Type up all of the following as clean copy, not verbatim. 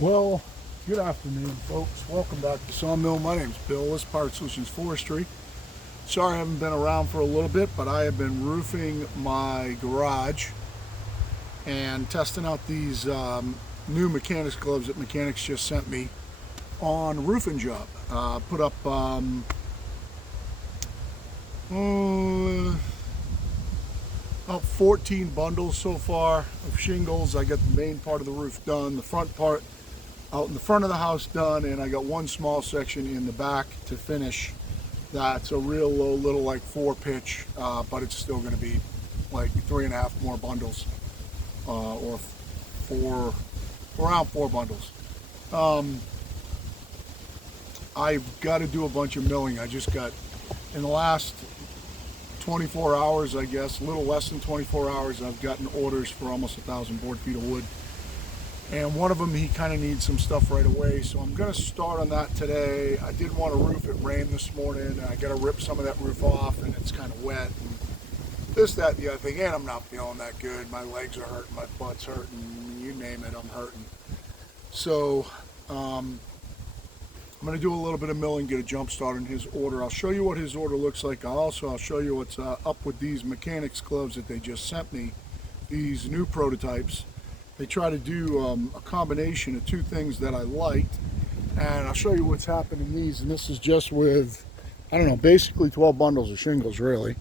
Well, good afternoon, folks. Welcome back to Sawmill. My name's Bill. This is Powered Solutions Forestry. Sorry I haven't been around for a little bit, but I have been roofing my garage and testing out these new Mechanix gloves that Mechanix just sent me on a roofing job. Put up about 14 bundles so far of shingles. I got the main part of the roof done, the front part out in the front of the house done, and I got one small section in the back to finish. That's a real low little like 4 pitch, but it's still going to be like 3.5 more bundles, or around 4 bundles. I've got to do a bunch of milling. I just got, in the last 24 hours, I guess, a little less than 24 hours, I've gotten orders for almost 1,000 board feet of wood. And one of them, he kind of needs some stuff right away, so I'm going to start on that today. I did want a roof. It rained this morning, and I got to rip some of that roof off, and it's kind of wet, and this, that, the other thing, and I'm not feeling that good. My legs are hurting, my butt's hurting, you name it, I'm hurting. So I'm going to do a little bit of milling, get a jump start on his order. I'll show you what his order looks like. I'll show you what's up with these Mechanix gloves that they just sent me, these new prototypes. They try to do a combination of two things that I liked, and I'll show you what's happened in these. And this is just with, I don't know, basically 12 bundles of shingles, really.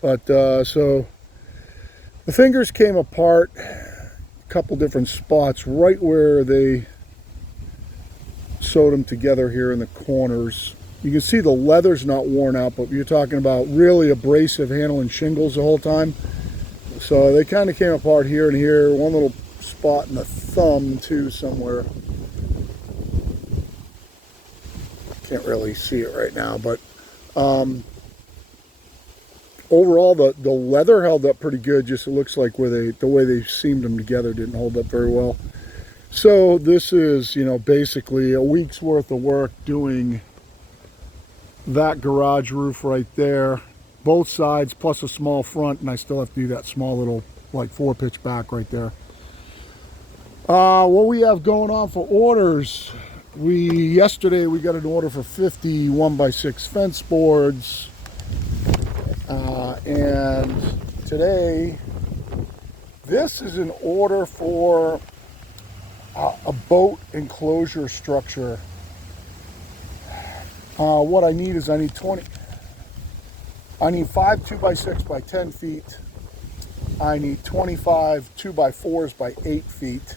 But so the fingers came apart a couple different spots right where they sewed them together here in the corners. You can see the leather's not worn out, but you're talking about really abrasive handling shingles the whole time. So they kind of came apart here and here. One little spot in the thumb too somewhere. Can't really see it right now, but overall the leather held up pretty good. Just it looks like where the way they seamed them together didn't hold up very well. So this is, you know, basically a week's worth of work doing that garage roof right there, both sides plus a small front, and I still have to do that small little like 4-pitch back right there. What we have going on for orders, yesterday we got an order for 50 1x6 fence boards, and today this is an order for a boat enclosure structure. What I need is I need 5 2x6 by 10 feet. I need 25 2x4's by 8 feet.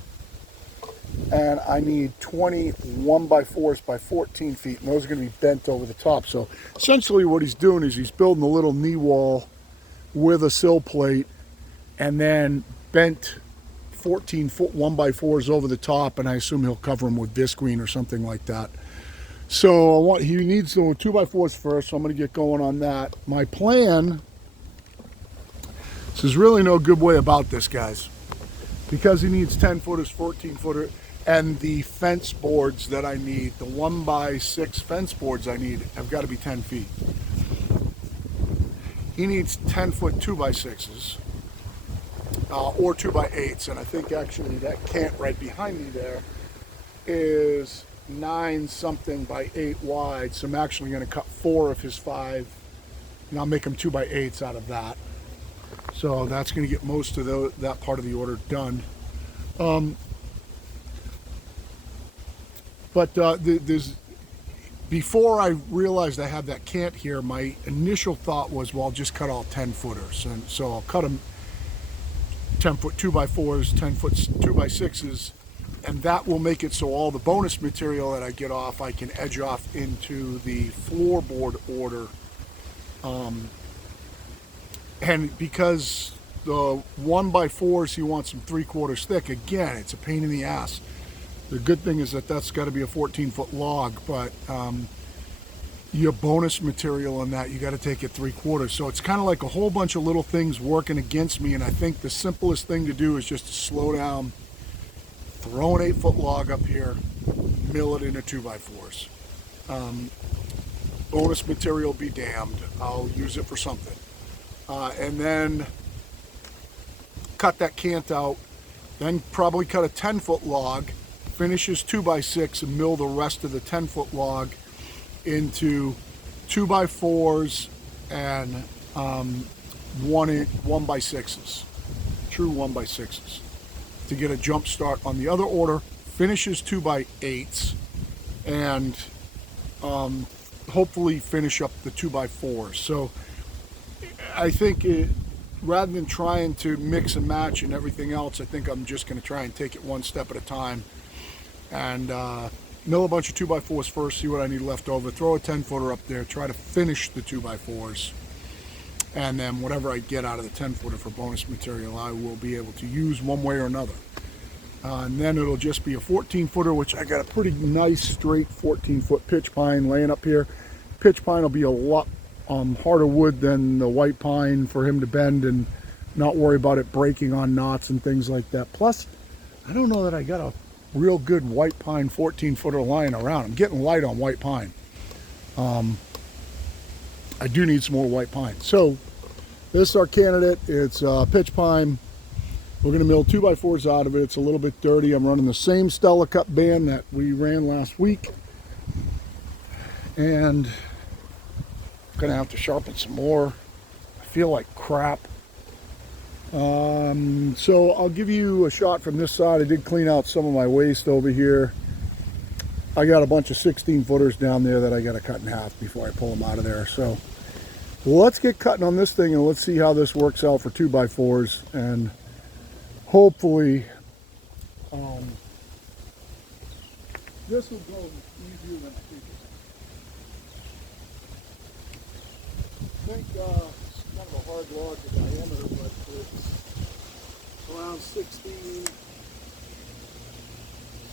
And I need 20 1x4's by 14 feet, and those are going to be bent over the top. So essentially what he's doing is he's building a little knee wall with a sill plate and then bent 14-foot 1x4's over the top, and I assume he'll cover them with visqueen or something like that. So he needs the 2x4's first, so I'm going to get going on that. My plan, there's really no good way about this, guys, because he needs 10-footers, 14-footer, and the fence boards that I need, the 1x6 fence boards I need, have got to be 10 feet. He needs 10-foot 2x6s, or 2x8s, and I think actually that cant right behind me there is 9 something by 8 wide, so I'm actually going to cut 4 of his 5, and I'll make them 2x8s out of that. So that's going to get most of that part of the order done. Before I realized I had that cant here, my initial thought was, well, I'll just cut all 10-footers. And so I'll cut them 10-foot 2x4's, 10-foot 2x6's, and that will make it so all the bonus material that I get off, I can edge off into the floorboard order. And because the 1x4's, he wants them 3/4 thick, again, it's a pain in the ass. The good thing is that that's got to be a 14-foot log, but your bonus material on that, you got to take it 3/4. So it's kind of like a whole bunch of little things working against me, and I think the simplest thing to do is just to slow down, throw an 8-foot log up here, mill it into 2x4's. Bonus material be damned. I'll use it for something. And then cut that cant out, then probably cut a 10-foot log, finish his 2x6 and mill the rest of the 10-foot log into 2x4's and 1x6s, true 1x6s, to get a jump start on the other order. Finishes 2x8s and hopefully finish up the 2x4s. So I think rather than trying to mix and match and everything else, I think I'm just going to try and take it one step at a time and mill a bunch of 2x4s first, see what I need left over, throw a 10-footer up there, try to finish the 2x4s, and then whatever I get out of the 10-footer for bonus material I will be able to use one way or another. And then it'll just be a 14-footer, which I got a pretty nice straight 14-foot pitch pine laying up here. Pitch pine will be a lot harder wood than the white pine for him to bend and not worry about it breaking on knots and things like that. Plus, I don't know that I got a real good white pine 14-footer lying around. I'm getting light on white pine. I do need some more white pine. So this is our candidate. It's pitch pine. We're going to mill 2x4s out of it. It's a little bit dirty. I'm running the same Stella Cut band that we ran last week. And I'm going to have to sharpen some more. I feel like crap. So I'll give you a shot from this side. I did clean out some of my waste over here. I got a bunch of 16-footers down there that I got to cut in half before I pull them out of there. So let's get cutting on this thing and let's see how this works out for 2x4s. And hopefully this will go easier than I think it's going to. I think it's kind of a hard log in diameter, but it's around 16.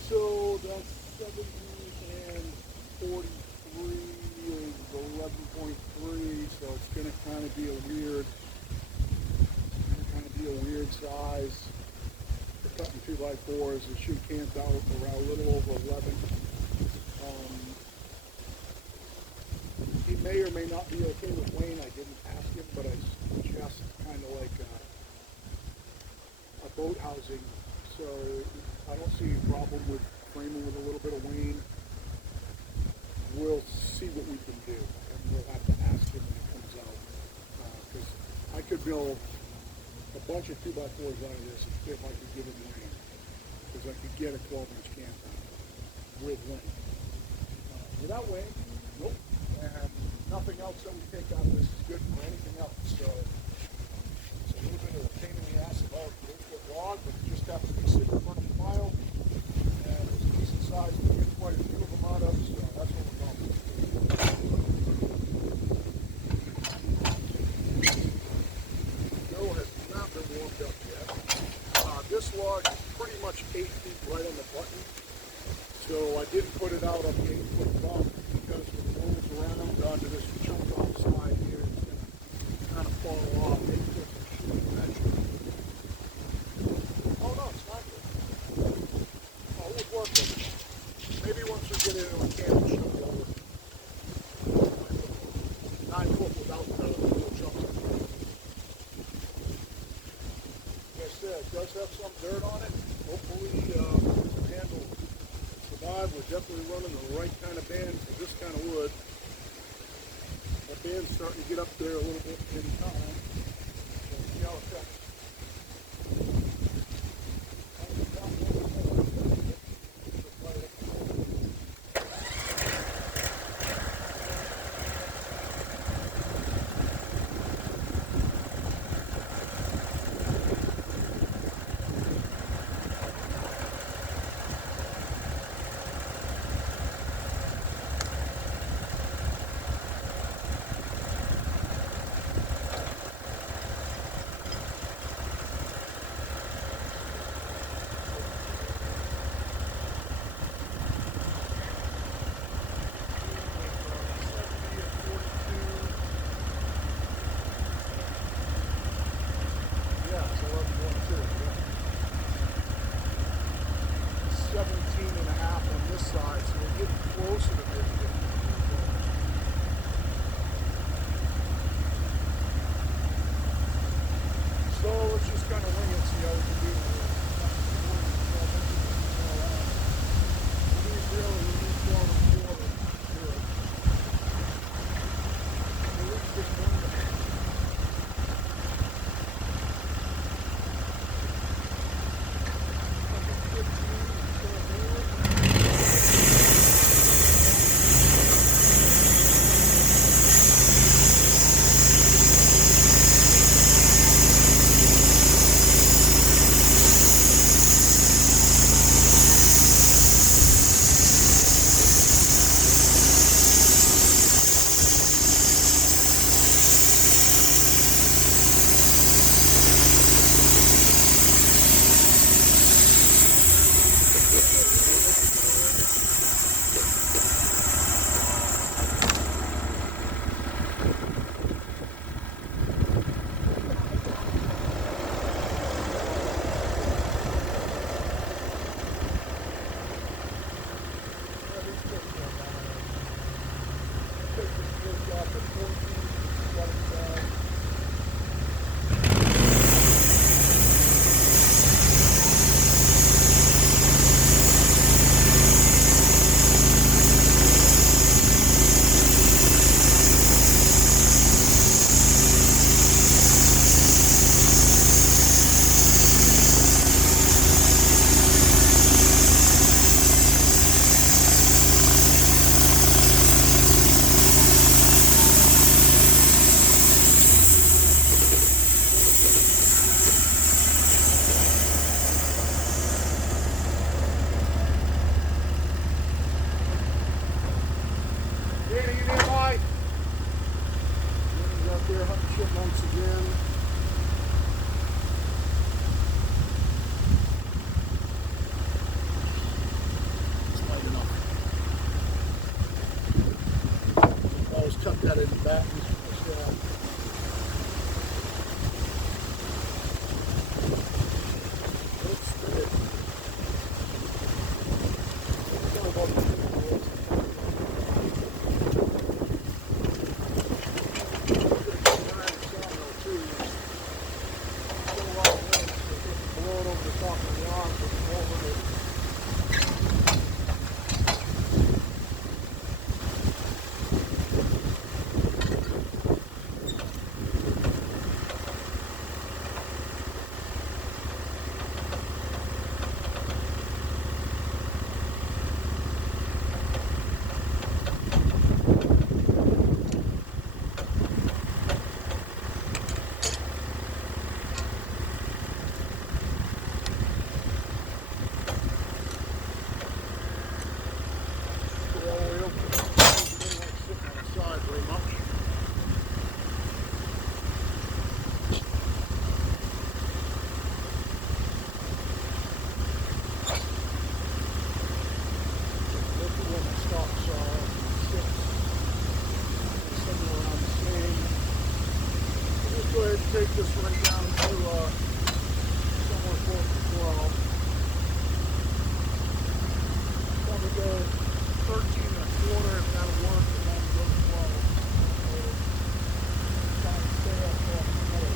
So that's 70 and 43 is 11.3. So it's going to kind of be a weird size. Cutting 2x4s, it should camp out around a little over 11. He may or may not be okay with Wayne. I didn't ask him, but I suggest kind of like a boat housing. So I don't see any problem with framing with a little bit of Wayne. We'll see what we can do, and we'll have to ask him when it comes out. Because I could build a bunch of 2x4s out of this if I could give him Wayne, because I could get a 12-inch camp out with Wayne. Without Wayne, nope. And nothing else that we take out of this is good for anything else. So it's a little bit of a pain in the ass about the 8-foot log, but you just have to be super fucking mile. And it's a decent size to get quite a few of them out of, so that's what we're going with. Warmed up yet. This log is pretty much 8 feet right on the button, so I didn't put it out on the 8-foot bump because when it rolls around onto this chunk off slide here, it's going to kind of fall off. 8 foot shooting measure. Oh no, it's not good. Oh, we'll work with it. Maybe once we get into a camp, we'll show you over 9 foot without the little chunks. It does have some dirt on it. Hopefully the band will survive. We're definitely running the right kind of band for this kind of wood. That band's starting to get up there a little bit in time. So see how it cuts. Chipmunks again. It's light enough. Always cut that in the back. Take this right down to somewhere close to 12. Probably go 13 and a quarter if that'll work, and then go to 12. Try to stay up off the floor.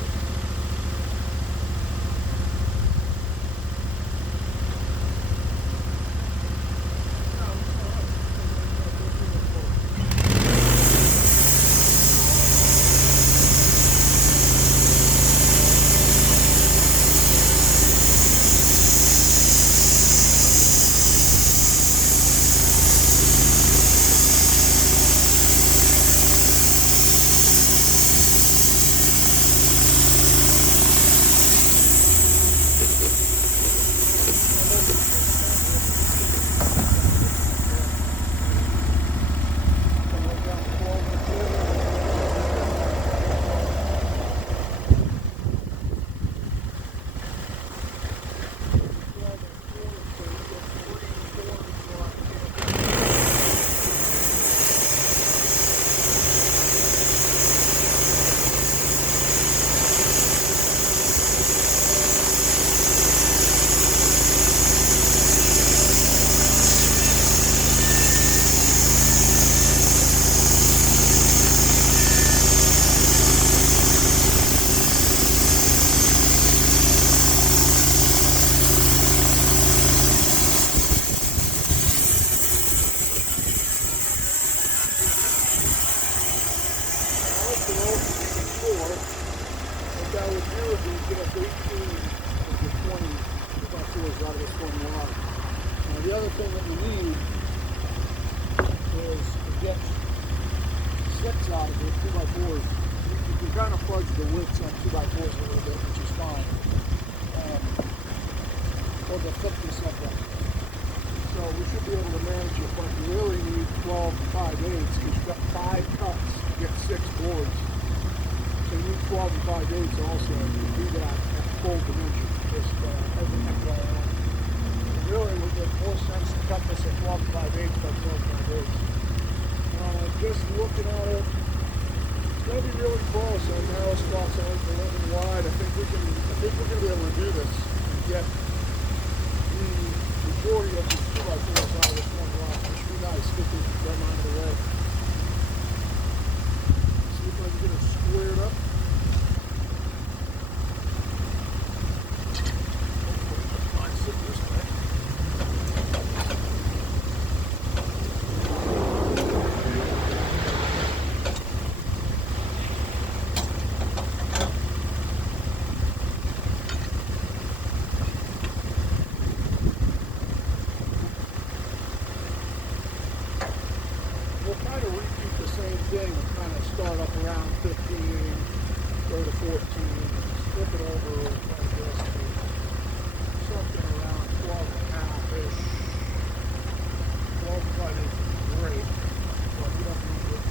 What I would do is get up 18 of the 20 2x4's out of this one lot. Now the other thing that we need is to get 6 out of it, 2x4's. You can kind of fudge the widths on 2x4's a little bit, which is fine. Or the thickness of them. So we should be able to manage it, but you really need 12 5/8 because you've got 5 cuts to get 6 boards. So you need 12 and 5/8 also to do that at full dimension, just everything going on. And really it would make more sense to cut this at 12 and 5/8 by 12 and 5/8. Just looking at it, it's going to be really close on narrow spots on 11 wide. I think we're going to be able to do this and get the majority of these 2x4's out of this one lot, which would be nice, get them out of the way. same thing. We'll kind of start up around 15, go to 14, flip it over, I guess, to something around 12 and a half-ish. 12 by is great, but you don't need it.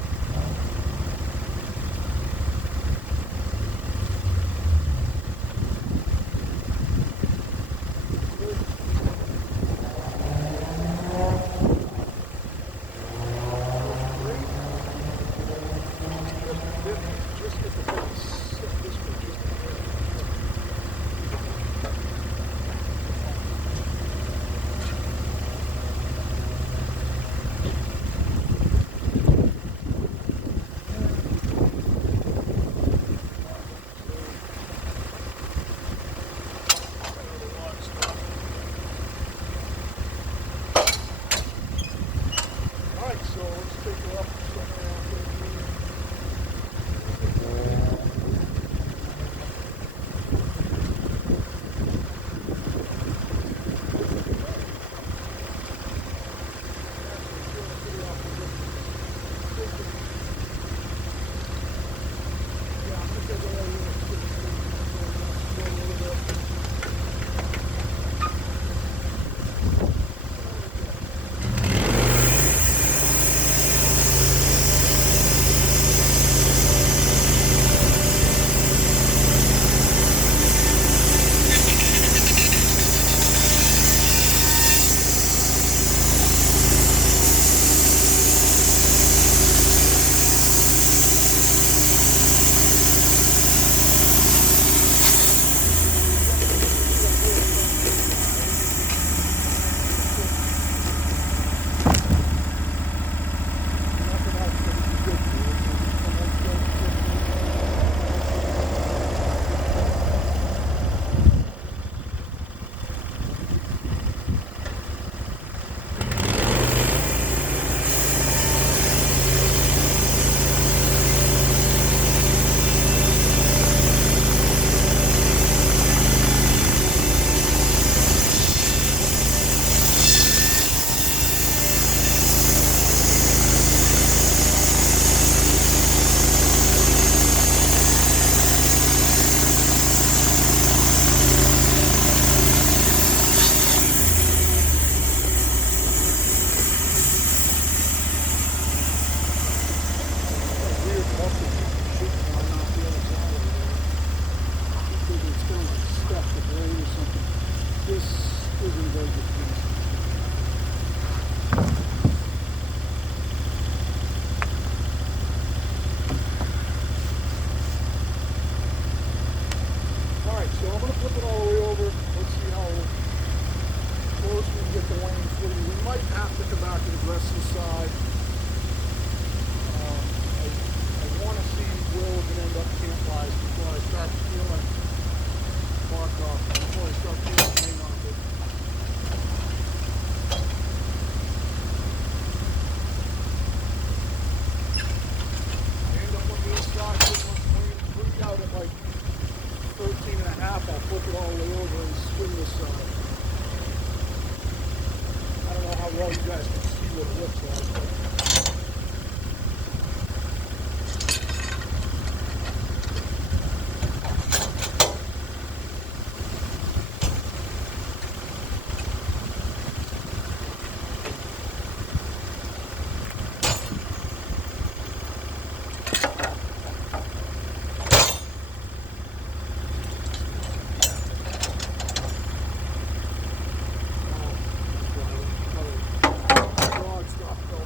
Well, you guys can see what it looks like.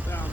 Down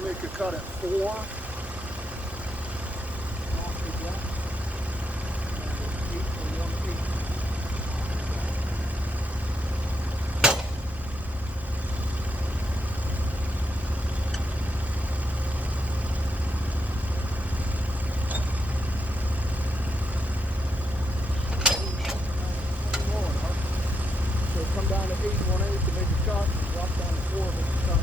to make a cut at 4. Come down to 8 1/8 to make a cut, and drop down to 4 to make a cut.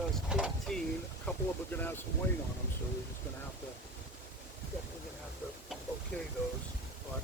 set us 18. A couple of them are going to have some weight on them, so we're just going to have to, definitely going to have to okay those. But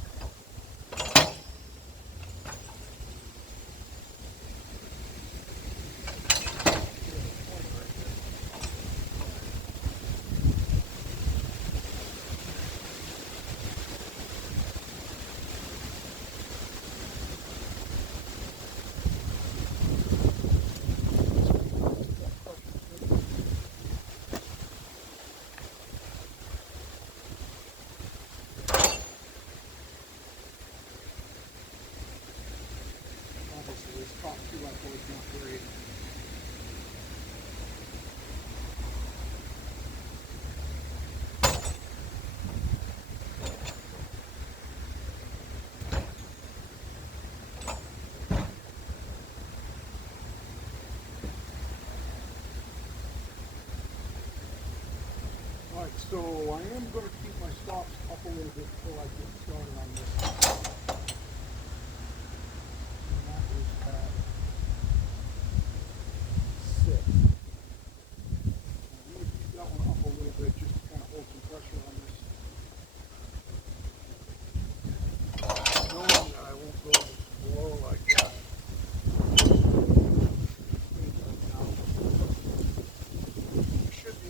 this top 2x4 is not great. Alright, so I am going to keep my stops up a little bit before I get started on this.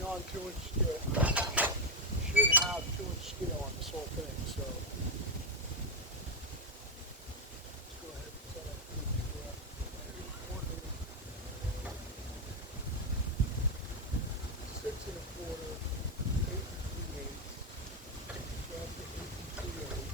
On 2-inch scale. Should have 2-inch scale on this whole thing, so let's go ahead and set up 2-inch scale. 6 1/4, 8 3/8, so up to 8 3/8.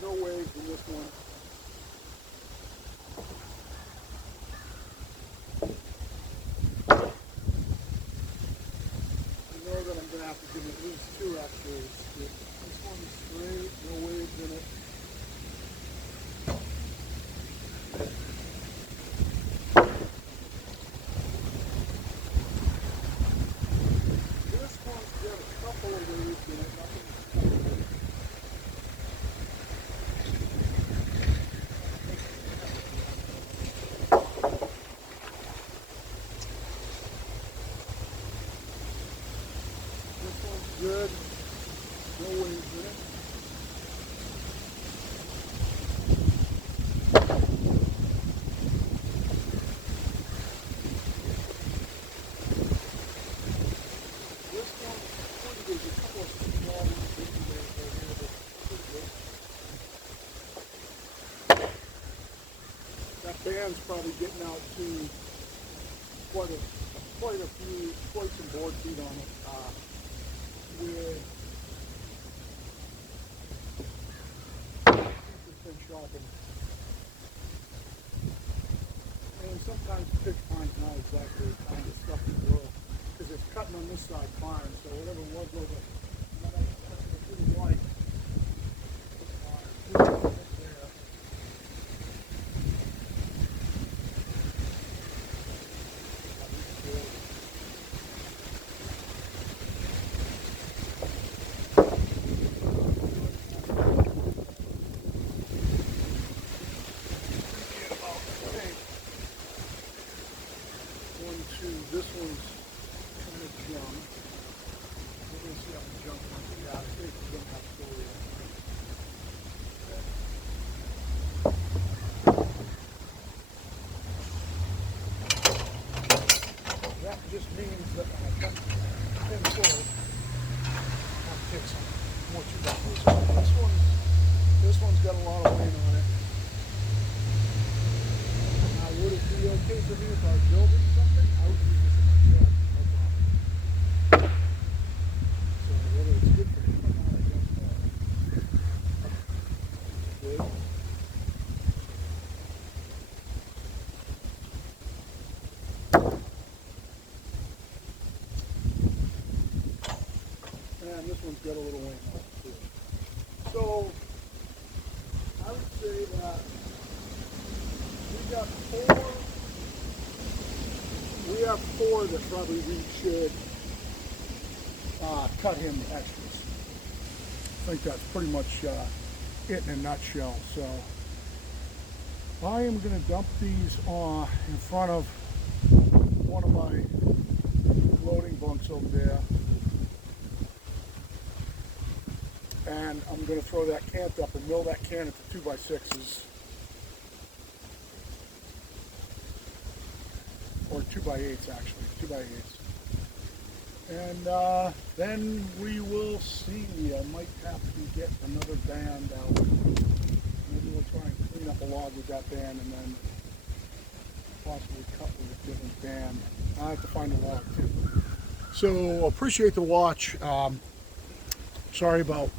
No waves in this one. I know that I'm going to have to give it at least 2x4's. This one's straight, no waves in it. This one's got a couple of waves in it, nothing. This one's good, no waves in it. This one's pretty good. There's a couple of small baby waves right here, but pretty good. That band's probably getting out to quite some board feet on it. With it's been sharpened. And sometimes the pitch pine's not exactly the kind of stuff in the world, because it's cutting on this side fine, so whatever was over, that's a pretty light. There. This one's kind of jump. We're going to see how the jump runs. Yeah, I think it's going to have to go That just means that when I cut 10 foot, I have to take some more 2x4's. This one's got a lot of weight on it. Now, would it be okay for me if I was building something? I would use this in my shed, no problem. So whether it's good for him or not, I don't know. Good. And this one's got a little weight on it too. So I would say that we have four that probably we should cut him extras. I think that's pretty much it in a nutshell. So I am going to dump these in front of one of my loading bunks over there. And I'm going to throw that cant up and mill that can into 2x6s. Or 2x8s actually, 2x8s. And then we will see. I might have to get another band out. Maybe we'll try and clean up a log with that band and then possibly cut with a different band. I have to find a log too. So appreciate the watch. Sorry about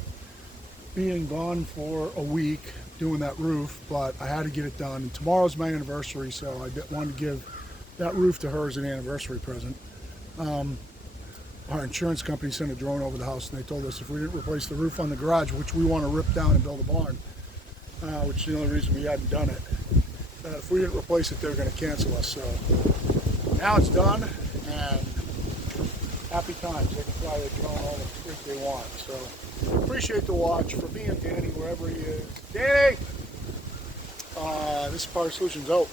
being gone for a week doing that roof, but I had to get it done. And tomorrow's my anniversary, so I wanted to give that roof to her as an anniversary present. Our insurance company sent a drone over the house and they told us if we didn't replace the roof on the garage, which we want to rip down and build a barn, which is the only reason we hadn't done it, that if we didn't replace it, they were going to cancel us. So now it's done, and happy times. They can fly the drone all the freak they want. So appreciate the watch. For me and Danny, wherever he is. Danny! This is Power Solutions out.